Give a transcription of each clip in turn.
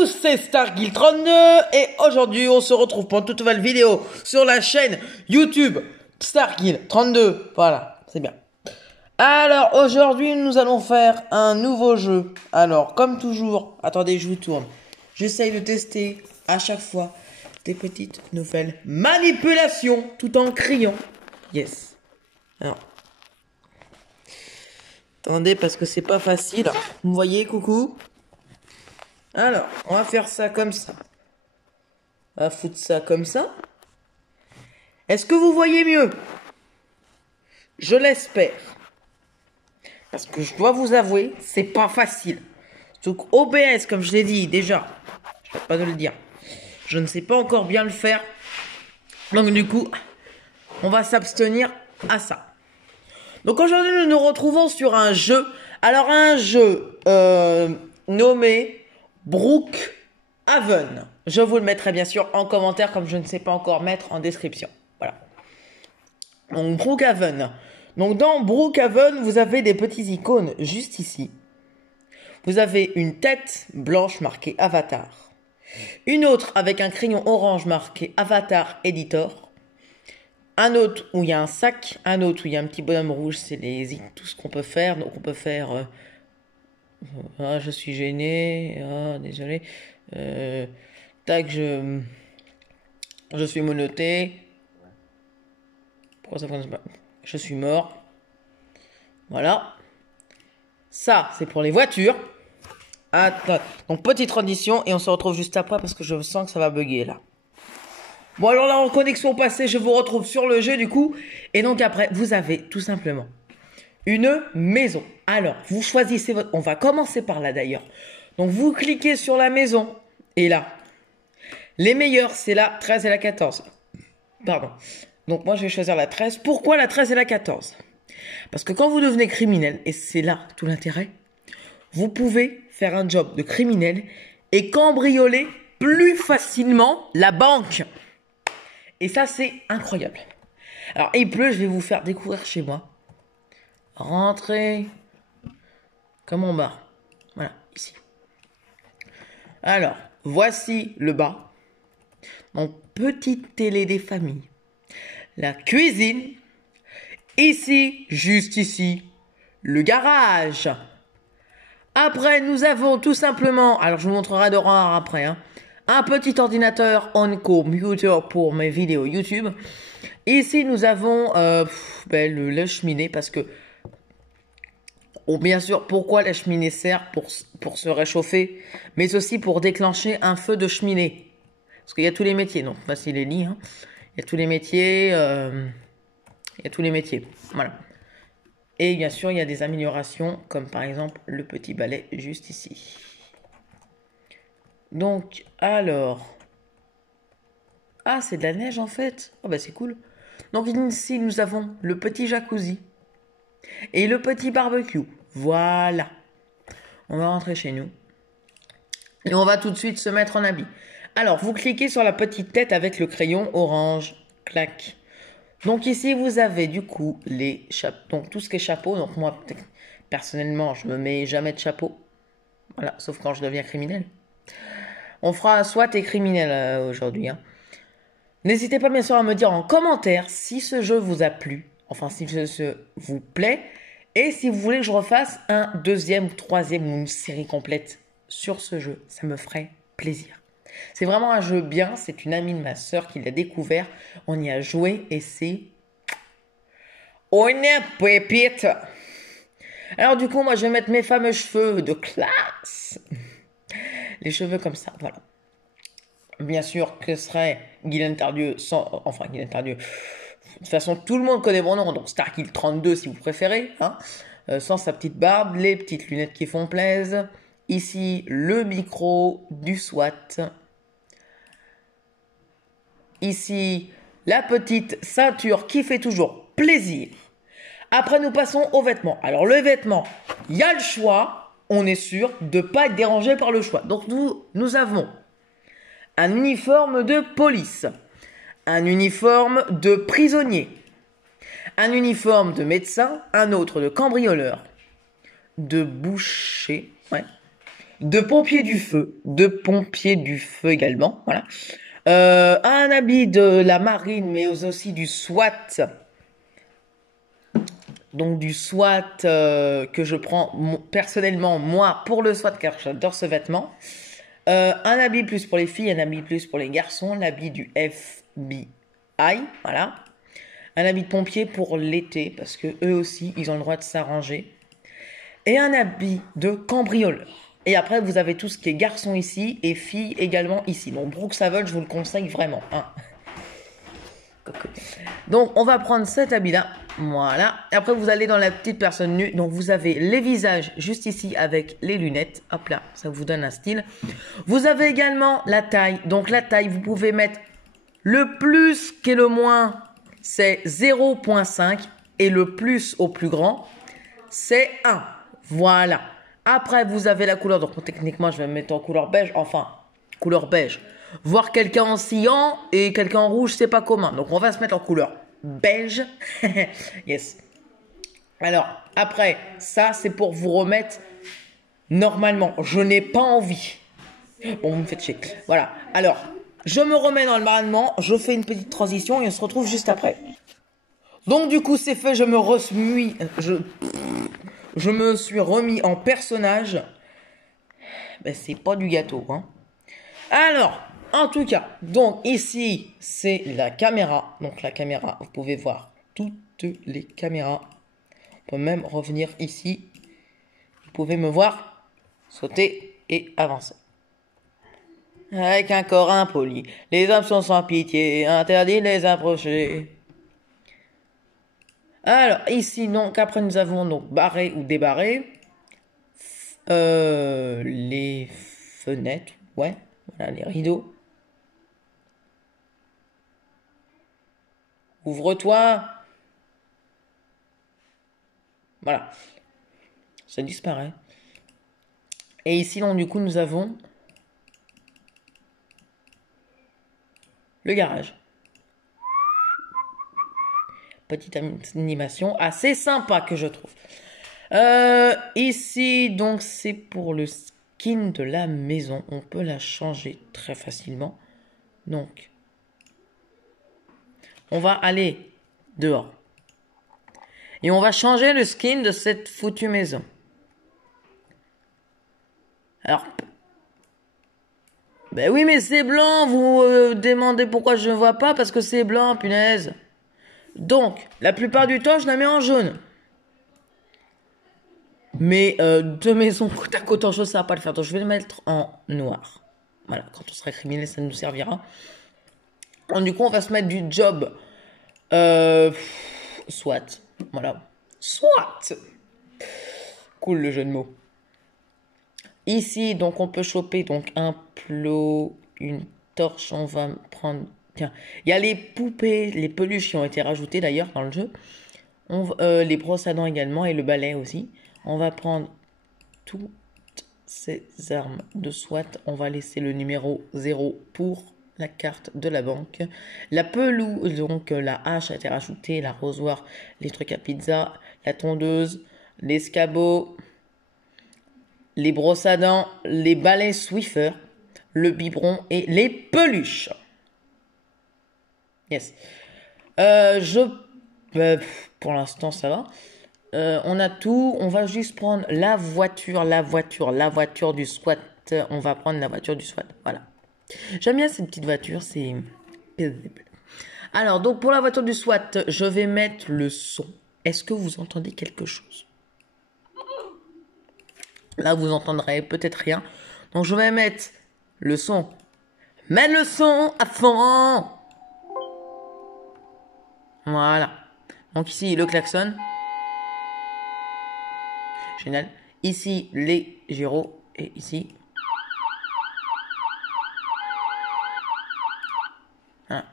tous, c'est Starkill32 et aujourd'hui on se retrouve pour une toute nouvelle vidéo sur la chaîne YouTube Starkill32. Voilà, c'est bien. Alors aujourd'hui nous allons faire un nouveau jeu. Alors comme toujours, attendez je vous tourne. J'essaye de tester à chaque fois des petites nouvelles manipulations tout en criant. Yes. Alors. Attendez parce que c'est pas facile. Vous me voyez, coucou? Alors, on va faire ça comme ça. On va foutre ça comme ça. Est-ce que vous voyez mieux? Je l'espère. Parce que je dois vous avouer, c'est pas facile. Donc OBS, comme je l'ai dit déjà, je ne vais pas de le dire. Je ne sais pas encore bien le faire. Donc du coup, on va s'abstenir à ça. Donc aujourd'hui, nous nous retrouvons sur un jeu. Alors un jeu nommé Brookhaven. Je vous le mettrai bien sûr en commentaire comme je ne sais pas encore mettre en description. Voilà. Donc Brookhaven. Donc dans Brookhaven, vous avez des petits icônes juste ici. Vous avez une tête blanche marquée Avatar. Une autre avec un crayon orange marqué Avatar Editor. Un autre où il y a un sac. Un autre où il y a un petit bonhomme rouge. C'est tout ce qu'on peut faire. Donc on peut faire... ah, je suis gêné. Ah, désolé. Tac, je suis menotté. Pourquoi ça fonctionne pas? Je suis mort. Voilà. Ça, c'est pour les voitures. Attends. Donc, petite rendition. Et on se retrouve juste après parce que je sens que ça va bugger là. Bon, alors là, en connexion passée, je vous retrouve sur le jeu du coup. Et donc après, vous avez tout simplement une maison. Alors, vous choisissez votre... On va commencer par là d'ailleurs. Donc, vous cliquez sur la maison. Et là, les meilleurs, c'est la 13 et la 14. Pardon. Donc, moi, je vais choisir la 13. Pourquoi la 13 et la 14? Parce que quand vous devenez criminel, et c'est là tout l'intérêt, vous pouvez faire un job de criminel et cambrioler plus facilement la banque. Et ça, c'est incroyable. Alors, il pleut, je vais vous faire découvrir chez moi. Rentrez comme en bas. Voilà, ici. Alors, voici le bas. Donc, petite télé des familles. La cuisine. Ici, juste ici, le garage. Après, nous avons tout simplement, alors je vous montrerai d'horreur après, hein, un petit ordinateur on computer pour mes vidéos YouTube. Ici, nous avons la cheminée parce que, bien sûr, pourquoi la cheminée sert pour se réchauffer, mais aussi pour déclencher un feu de cheminée. Parce qu'il y a tous les métiers, donc voici les lits, hein. Il y a tous les métiers, il y a tous les métiers, voilà. Et bien sûr, il y a des améliorations, comme par exemple le petit balai juste ici. Donc, alors... Ah, c'est de la neige en fait. Oh bah c'est cool. Donc ici, nous avons le petit jacuzzi. Et le petit barbecue. Voilà. On va rentrer chez nous. Et on va tout de suite se mettre en habit. Alors, vous cliquez sur la petite tête avec le crayon orange. Clac. Donc ici, vous avez du coup les chapeaux. Donc tout ce qui est chapeau. Donc moi, personnellement, je me mets jamais de chapeau. Voilà, sauf quand je deviens criminel. On fera soit t'es criminel aujourd'hui. Hein. N'hésitez pas bien sûr à me dire en commentaire si ce jeu vous a plu. Enfin, si ce jeu vous plaît. Et si vous voulez que je refasse un deuxième ou troisième ou une série complète sur ce jeu. Ça me ferait plaisir. C'est vraiment un jeu bien, c'est une amie de ma soeur qui l'a découvert, on y a joué et c'est... une pépite. Alors du coup, moi je vais mettre mes fameux cheveux de classe. Les cheveux comme ça, voilà. Bien sûr que ce serait Guylaine Tardieu sans... Enfin, Guylaine Tardieu... De toute façon, tout le monde connaît mon nom, donc Starkill32 si vous préférez. Hein. Sans sa petite barbe, les petites lunettes qui font plaisir. Ici, le micro du SWAT. Ici, la petite ceinture qui fait toujours plaisir. Après, nous passons aux vêtements. Alors, le vêtement, il y a le choix. On est sûr de ne pas être dérangé par le choix. Donc, nous avons un uniforme de police, un uniforme de prisonnier, un uniforme de médecin, un autre de cambrioleur, de boucher, ouais, de pompier du feu. De pompier du feu également, voilà. Un habit de la marine, mais aussi du SWAT. Donc du SWAT que je prends personnellement, moi, pour le SWAT, car j'adore ce vêtement. Un habit plus pour les filles, un habit plus pour les garçons. L'habit du FBI, voilà. Un habit de pompier pour l'été, parce que eux aussi, ils ont le droit de s'arranger. Et un habit de cambrioleur. Et après, vous avez tout ce qui est garçon ici et filles également ici. Donc Brooks Haven, je vous le conseille vraiment. Hein. Donc on va prendre cet habit-là. Voilà. Et après, vous allez dans la petite personne nue. Donc vous avez les visages juste ici avec les lunettes. Hop là, ça vous donne un style. Vous avez également la taille. Donc la taille, vous pouvez mettre le plus et le moins, c'est 0,5. Et le plus au plus grand, c'est 1. Voilà. Après, vous avez la couleur. Donc, techniquement, je vais me mettre en couleur beige. Enfin, couleur beige. Voir quelqu'un en cyan et quelqu'un en rouge, c'est pas commun. Donc, on va se mettre en couleur beige. Yes. Alors, après, ça, c'est pour vous remettre normalement. Je n'ai pas envie. Bon, vous me faites chier. Voilà. Alors, je me remets normalement. Je fais une petite transition et on se retrouve juste après. Donc, du coup, c'est fait. Je me suis remis en personnage. Ben, c'est pas du gâteau, hein. Alors, en tout cas, donc ici, c'est la caméra. Donc la caméra, vous pouvez voir toutes les caméras. On peut même revenir ici. Vous pouvez me voir sauter et avancer. Avec un corps impoli, les hommes sont sans pitié, interdit de les approcher. Alors, ici, donc, après, nous avons donc barré ou débarré. Les fenêtres, ouais, voilà, les rideaux. Ouvre-toi. Voilà. Ça disparaît. Et ici, donc, du coup, nous avons le garage. Petite animation assez sympa que je trouve. Ici, donc, c'est pour le skin de la maison. On peut la changer très facilement. Donc, on va aller dehors. Et on va changer le skin de cette foutue maison. Alors, ben oui, mais c'est blanc. Vous demandez pourquoi je ne vois pas, parce que c'est blanc, punaise. Donc, la plupart du temps, je la mets en jaune. Mais deux maisons côte à côte en jaune, ça va pas le faire. Donc, je vais le mettre en noir. Voilà, quand on sera criminel, ça nous servira. Donc, du coup, on va se mettre du job. Soit. Voilà. Soit. Cool le jeu de mots. Ici, donc, on peut choper donc un plot, une torche. On va prendre... Tiens, il y a les poupées, les peluches qui ont été rajoutées d'ailleurs dans le jeu. Les brosses à dents également et le balai aussi. On va prendre toutes ces armes de SWAT. On va laisser le numéro 0 pour la carte de la banque. La pelouse, donc la hache a été rajoutée, l'arrosoir, les trucs à pizza, la tondeuse, l'escabeau, les brosses à dents, les balais Swiffer, le biberon et les peluches. Yes. Pour l'instant, ça va. On a tout. On va juste prendre la voiture du SWAT. On va prendre la voiture du SWAT. Voilà. J'aime bien cette petite voiture. C'est paisible. Alors, donc, pour la voiture du SWAT, je vais mettre le son. Est-ce que vous entendez quelque chose? Là, vous entendrez peut-être rien. Donc, je vais mettre le son. Mets le son à fond. Voilà. Donc, ici, le klaxon. Génial. Ici, les gyros. Et ici. Voilà.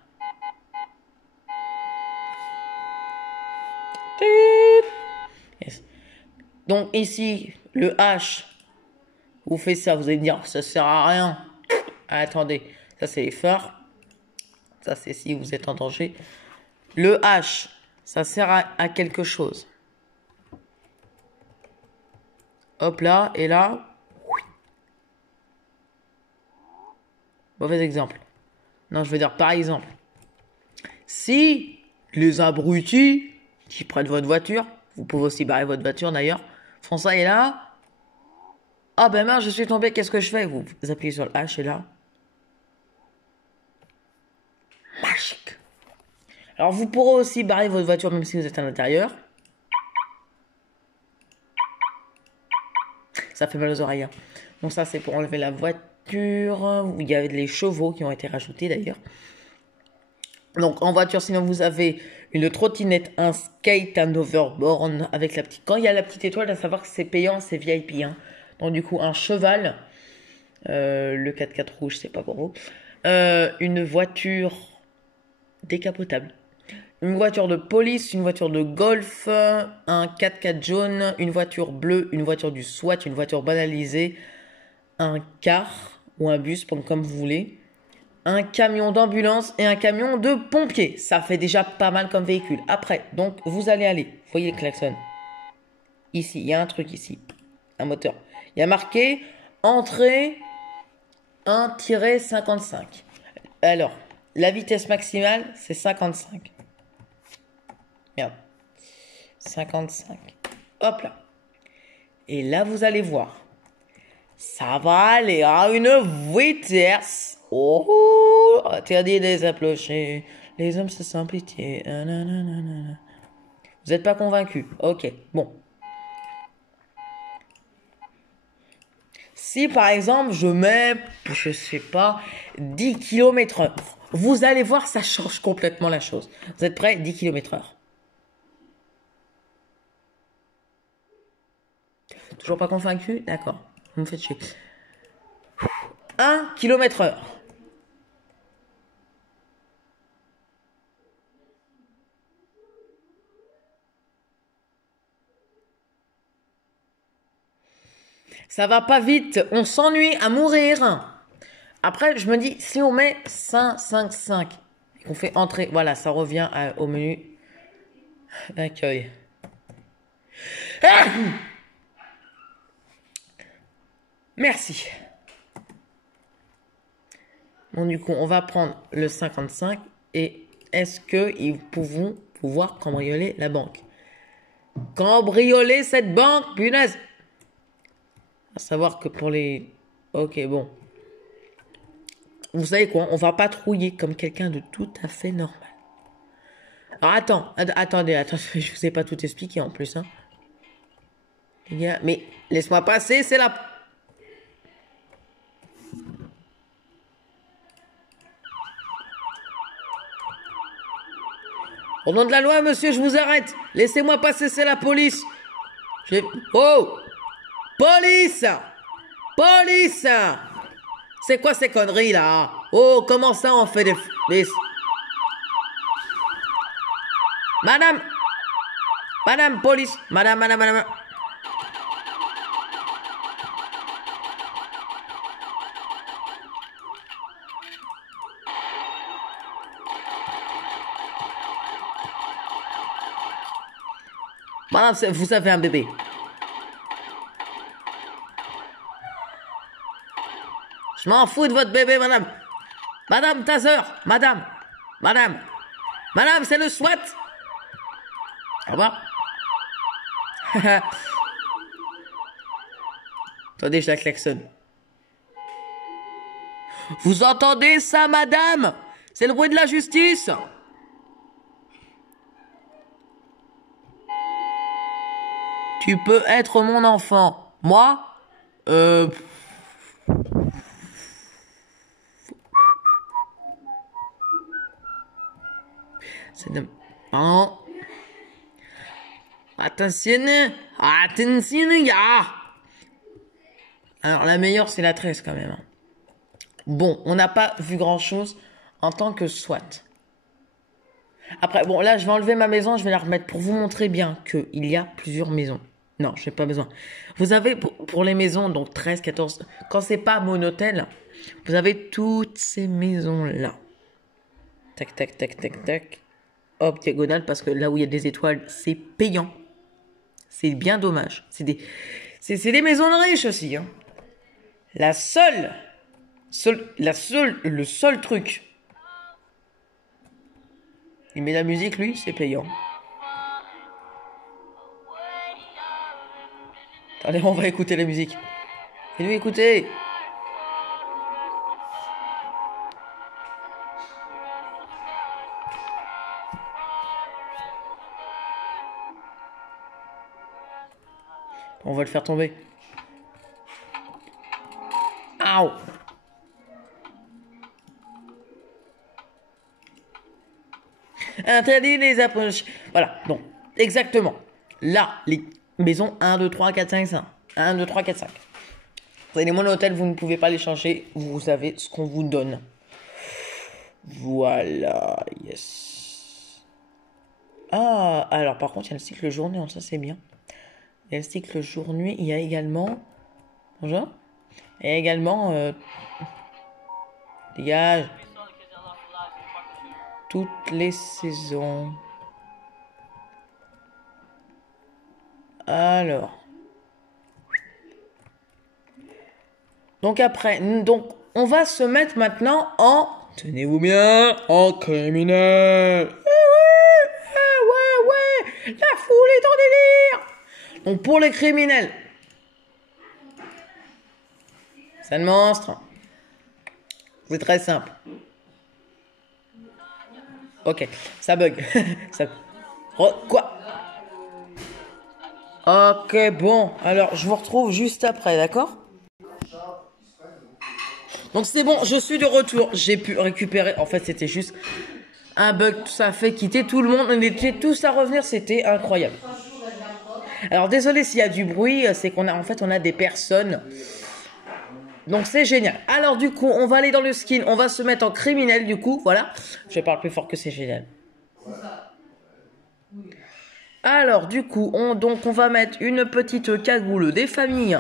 Yes. Donc, ici, le H. Vous faites ça. Vous allez me dire, ça sert à rien. Ah, attendez. Ça, c'est les phares. Ça, c'est si vous êtes en danger. Le H, ça sert à quelque chose. Hop là, et là. Mauvais exemple. Non, je veux dire par exemple. Si les abrutis qui prennent votre voiture, vous pouvez aussi barrer votre voiture d'ailleurs, font ça et là, ah ben mince, je suis tombé, qu'est-ce que je fais? Vous appuyez sur le H et là. Magique. Alors vous pourrez aussi barrer votre voiture même si vous êtes à l'intérieur. Ça fait mal aux oreilles. Hein. Donc ça c'est pour enlever la voiture. Où il y a les chevaux qui ont été rajoutés d'ailleurs. Donc en voiture, sinon vous avez une trottinette, un skate, un overboard avec la petite. Quand il y a la petite étoile, à savoir que c'est payant, c'est VIP. Hein. Donc du coup un cheval, le 4x4 rouge, c'est pas pour vous. Une voiture décapotable. Une voiture de police, une voiture de golf, un 4x4 jaune, une voiture bleue, une voiture du SWAT, une voiture banalisée, un car ou un bus, comme vous voulez, un camion d'ambulance et un camion de pompier. Ça fait déjà pas mal comme véhicule. Après, donc vous allez, voyez le klaxon. Ici, il y a un truc ici, un moteur. Il y a marqué entrée 1-55. Alors, la vitesse maximale, c'est 55. Merde. 55. Hop là. Et là, vous allez voir. Ça va aller à une vitesse. Oh, interdit des approcher. Les hommes se sentent pitié. Vous n'êtes pas convaincu. Ok, bon. Si par exemple, je mets, je sais pas, 10 km/h. Vous allez voir, ça change complètement la chose. Vous êtes prêts? 10 km/h. Toujours pas convaincu? D'accord. Vous me faites chier. 1 km/h. Ça va pas vite. On s'ennuie à mourir. Après, je me dis, si on met 5, et qu'on fait entrer, voilà, ça revient au menu d'accueil. Ah, merci. Bon, du coup, on va prendre le 55 et est-ce qu'ils pourront pouvoir cambrioler la banque? Cambrioler cette banque, punaise! À savoir que pour les... Ok, bon. Vous savez quoi? On va patrouiller comme quelqu'un de tout à fait normal. Alors, attendez, je vous ai pas tout expliqué en plus, hein. Les gars, mais laisse-moi passer, c'est la... Au nom de la loi, monsieur, je vous arrête. Laissez-moi passer, c'est la police. Oh! Police! Police! C'est quoi ces conneries, là? Oh, comment ça, on fait des... Madame! Madame, police! Madame. Madame, vous avez un bébé. Je m'en fous de votre bébé, madame. Madame, ta sœur. Madame, c'est le SWAT. Au revoir. Attendez, je la klaxonne. Vous entendez ça, madame? C'est le bruit de la justice. Tu peux être mon enfant. Moi? C'est de... Oh. Attention, ya. Alors la meilleure c'est la 13 quand même. Bon, on n'a pas vu grand chose en tant que SWAT. Après, bon là je vais enlever ma maison, je vais la remettre pour vous montrer bien qu'il y a plusieurs maisons. Non, je n'ai pas besoin. Vous avez pour les maisons, donc 13, 14, quand c'est pas monotel, vous avez toutes ces maisons-là. Tac, tac, tac, tac, tac. Hop, diagonale, parce que là où il y a des étoiles, c'est payant. C'est bien dommage. C'est des maisons de riches aussi. Hein. La seule Le seul truc. Il met la musique, lui, c'est payant. Allez, on va écouter la musique. Fais-nous écouter. On va le faire tomber. Aouh. Interdit les approches. Voilà, donc, exactement. Là, les maisons 1, 2, 3, 4, 5, 5. 1, 2, 3, 4, 5. Vous avez les mono-hôtels, vous ne pouvez pas les changer. Vous savez ce qu'on vous donne. Voilà, yes. Ah, alors par contre, il y a le cycle jour-nuit, ça c'est bien. Il y a le cycle jour-nuit, il y a également... Bonjour. Il y a également... Dégage. Toutes les saisons. Alors. Donc après, on va se mettre maintenant en... Tenez-vous bien, en criminel. Ouais. La foule est en délire. Donc pour les criminels. C'est le monstre. C'est très simple. Ok, ça bug. Quoi? Ok, bon. Alors, je vous retrouve juste après, d'accord? Donc c'est bon, je suis de retour. J'ai pu récupérer. En fait, c'était juste un bug. Ça a fait quitter tout le monde. On était tous à revenir. C'était incroyable. Alors, désolé s'il y a du bruit. C'est qu'on a, en fait, on a des personnes. Donc c'est génial. Alors du coup, on va aller dans le skin. On va se mettre en criminel du coup. Voilà. Je parle plus fort que c'est génial. Alors du coup, on va mettre une petite cagoule des familles.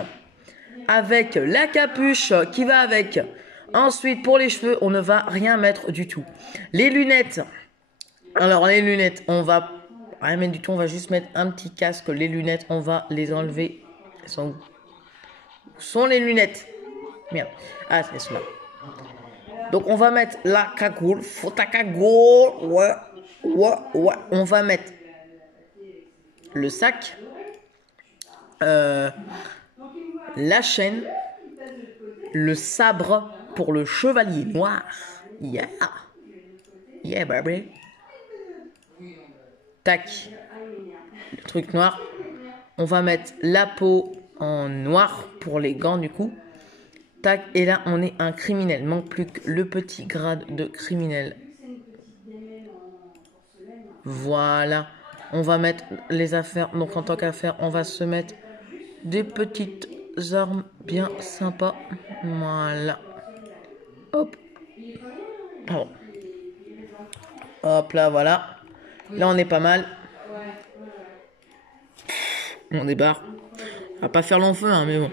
Avec la capuche qui va avec. Ensuite, pour les cheveux, on ne va rien mettre du tout. Les lunettes. Alors les lunettes, on va rien mettre du tout. On va juste mettre un petit casque. Les lunettes, on va les enlever. Elles sont où sont les lunettes? Merde. Ah, c'est cela. Donc, on va mettre la cagoule. Faut ta cagoule. Ouais. On va mettre le sac. La chaîne. Le sabre pour le chevalier noir. Yeah. Yeah, baby. Tac. Le truc noir. On va mettre la peau en noir pour les gants, du coup. Tac, et là on est un criminel. Manque plus que le petit grade de criminel. Voilà. On va mettre les affaires. Donc en tant qu'affaire, on va se mettre des petites armes bien sympas. Voilà. Hop. Pardon. Hop là, voilà. Là on est pas mal. On débarque. On va pas faire long feu, hein, mais bon.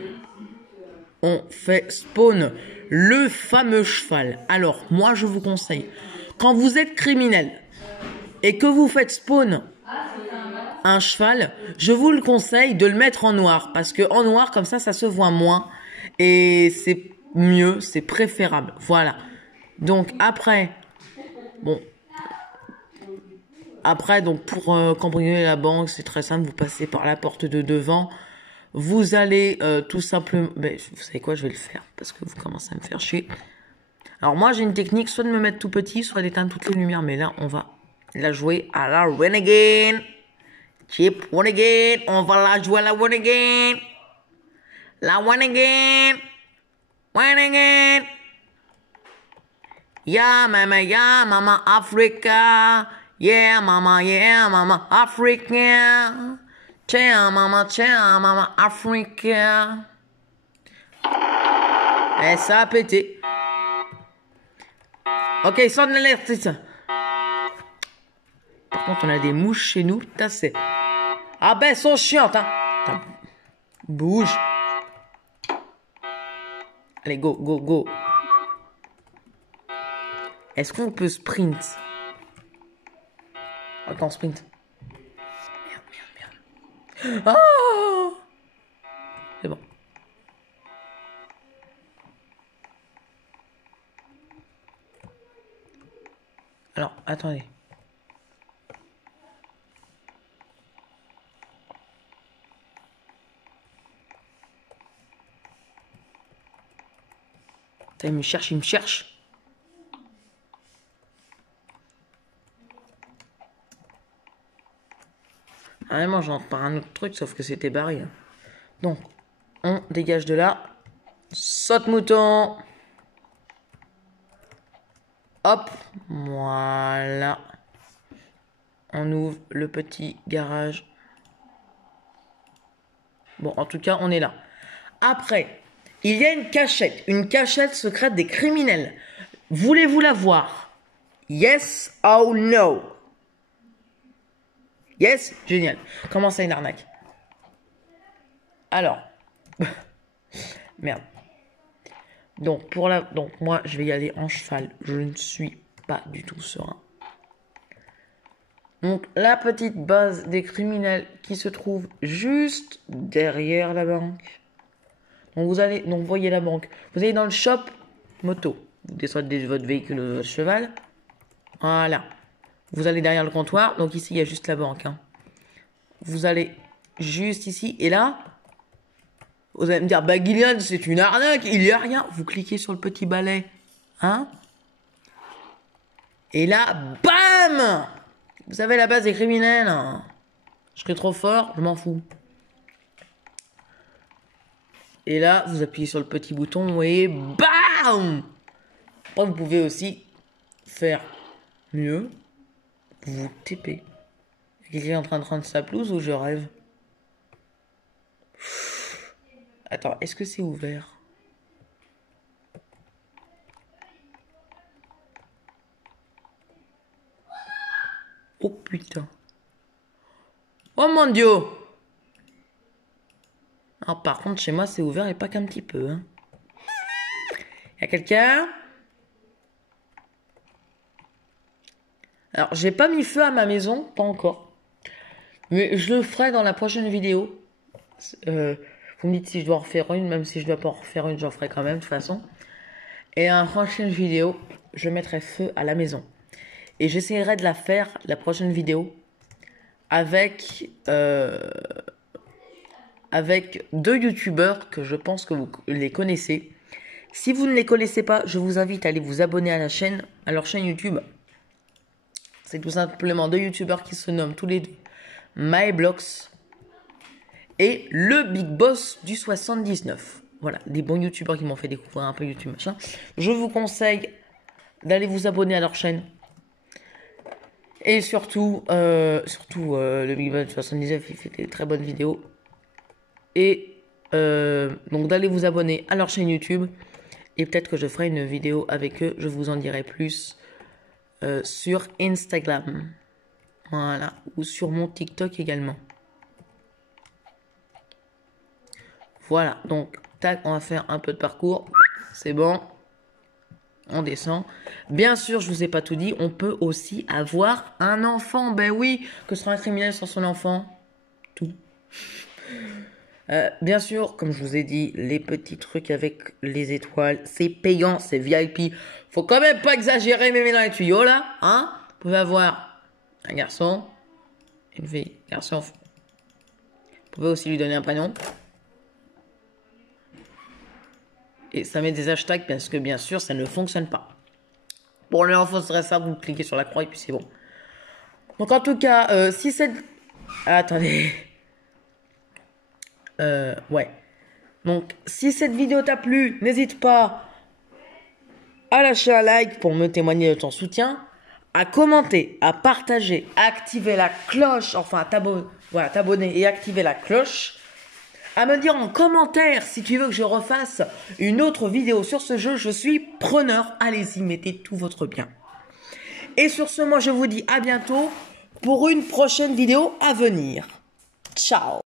On fait spawn le fameux cheval. Alors, moi, je vous conseille, quand vous êtes criminel et que vous faites spawn un cheval, je vous le conseille de le mettre en noir. Parce que en noir, comme ça se voit moins. Et c'est mieux, c'est préférable. Voilà. Donc, après, bon. Après, donc, pour cambrioler la banque, c'est très simple. Vous passez par la porte de devant. Vous allez tout simplement... Ben, vous savez quoi, je vais le faire parce que vous commencez à me faire chier. Alors moi, j'ai une technique, soit de me mettre tout petit, soit d'éteindre toutes les lumières. Mais là, on va la jouer à la Renegade. Cheap Renegade. On va la jouer à la Renegade. La Renegade. Renegade. Yeah, mama, Africa. Yeah, mama, Africa. Tiens, maman, Africa. Et ça a pété. Ok, sonne l'alerte. Par contre, on a des mouches chez nous. C'est... Ah ben, elles sont chiantes, hein. Bouge. Allez, go. Est-ce qu'on peut sprint? Attends, sprint. Merde. Oh! C'est bon. Alors, attendez. Putain, il me cherche, il me cherche. Vraiment, j'entre par un autre truc, sauf que c'était barré. Donc, on dégage de là. Saute mouton. Hop, voilà. On ouvre le petit garage. Bon, en tout cas, on est là. Après, il y a une cachette secrète des criminels. Voulez-vous la voir? Yes or no? Yes? Génial. Comment ça, une arnaque? Alors. Merde. Donc, donc, moi, je vais y aller en cheval. Je ne suis pas du tout serein. Donc, la petite base des criminels qui se trouve juste derrière la banque. Donc, vous voyez la banque. Vous allez dans le shop moto. Vous descendez de votre véhicule de votre cheval. Voilà. Vous allez derrière le comptoir. Donc, ici, il y a juste la banque. Hein. Vous allez juste ici. Et là, vous allez me dire, bah, Gillian, c'est une arnaque. Il n'y a rien. Vous cliquez sur le petit balai. Hein? Et là, bam! Vous savez, la base des criminels. Je serais trop fort, je m'en fous. Et là, vous appuyez sur le petit bouton et bam! Après, vous pouvez aussi faire mieux. Vous TP. Quelqu'un est en train de prendre sa pelouse ou je rêve? Attends, est-ce que c'est ouvert? Oh putain. Oh mon Dieu! Alors par contre, chez moi, c'est ouvert et pas qu'un petit peu. Hein. Y a quelqu'un? Alors, j'ai pas mis feu à ma maison, pas encore. Mais je le ferai dans la prochaine vidéo. Vous me dites si je dois en refaire une, même si je dois pas en refaire une, j'en ferai quand même, de toute façon. Et dans la prochaine vidéo, je mettrai feu à la maison. Et j'essaierai de la faire, la prochaine vidéo, avec deux youtubeurs que je pense que vous les connaissez. Si vous ne les connaissez pas, je vous invite à aller vous abonner à la chaîne, à leur chaîne YouTube. C'est tout simplement deux youtubeurs qui se nomment tous les deux MyBlocks et le Big Boss du 79. Voilà, des bons youtubeurs qui m'ont fait découvrir un peu YouTube machin. Je vous conseille d'aller vous abonner à leur chaîne. Et surtout, le Big Boss du 79, il fait des très bonnes vidéos. Et donc d'aller vous abonner à leur chaîne YouTube. Et peut-être que je ferai une vidéo avec eux. Je vous en dirai plus sur Instagram. Voilà. Ou sur mon TikTok également. Voilà. Donc, tac, on va faire un peu de parcours. C'est bon. On descend. Bien sûr, je vous ai pas tout dit. On peut aussi avoir un enfant. Ben oui. Que sera un criminel sans son enfant? Tout. Bien sûr, comme je vous ai dit, les petits trucs avec les étoiles, c'est payant, c'est VIP. Faut quand même pas exagérer, mais dans les tuyaux là, hein. Vous pouvez avoir un garçon, une fille, garçon. Vous pouvez aussi lui donner un prénom. Et ça met des hashtags parce que bien sûr, ça ne fonctionne pas. Pour l'enfant, ce serait ça, vous cliquez sur la croix et puis c'est bon. Donc en tout cas, si cette... Attendez... ouais. Donc, si cette vidéo t'a plu, n'hésite pas à lâcher un like pour me témoigner de ton soutien, à commenter, à partager, à activer la cloche, enfin à t'abonner et activer la cloche, à me dire en commentaire si tu veux que je refasse une autre vidéo sur ce jeu, je suis preneur, allez-y, mettez tout votre bien. Et sur ce, moi je vous dis à bientôt pour une prochaine vidéo à venir. Ciao!